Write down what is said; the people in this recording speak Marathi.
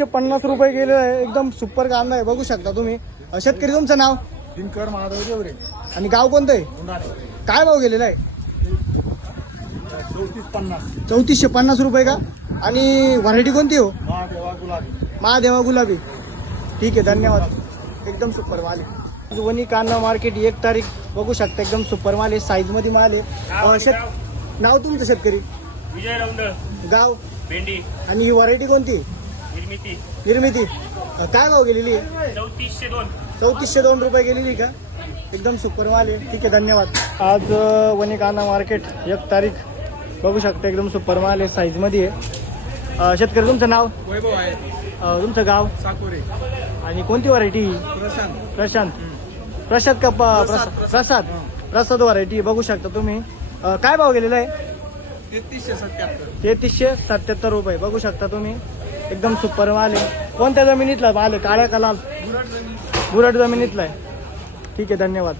चौतीसशे पन्नास रुपये गेलेलं आहे. एकदम सुपर कांदा आहे. बघू शकता तुम्ही. शेतकरी तुमचं नाव? दिनकर महादेव देवरे आणि गाव कोणतं आहे? काय भाव गेलेला आहे? चौतीस पन्नास. चौतीसशे पन्नास रुपये का? आणि व्हरायटी कोणती हो? महादेवा गुलाबी. महादेवा गुलाबी. ठीक आहे धन्यवाद. एकदम सुपर माल आहे. वणी कांदा मार्केट एक तारीख. बघू शकता एकदम सुपर माल आहे. साईजमध्ये माल आहे. शेत नाव. तुमचं शेतकरी? विजय गाव? भेंडी. आणि ही व्हरायटी कोणती? निर्मिती. निर्मिती. अ, काय भाव गेलेली आहे? चौतीसशे दोन. चौतीसशे दोन रुपये गेलेली का? एकदम सुपर माल आहे. ठीक आहे धन्यवाद. आज अ, वणी कांदा मार्केट एक तारीख बघू शकता एकदम सुपर माल आहे साईजमध्ये आहे. अ, शेतकरी तुमचं नाव? वैभव आहे. अ, तुमचं गाव? साकोरे. आणि कोणती व्हरायटी प्रशांत. प्रशांत. प्रसाद का प- प्रसाद, प्रसाद? प्रसाद. प्रसाद. व्हरायटी बघू शकता तुम्ही. अ, काय भाव गेलेला आहे? तेहतीसशे सत्याहत्तर. तेहतीसशे सत्याहत्तर रुपये बघू शकता तुम्ही. एकदम सुपर माल आहे कोणत्या जमिनीतला? माल आहे काळ्या का लाल बुरट जमिनीतला आहे. ठीक आहे धन्यवाद.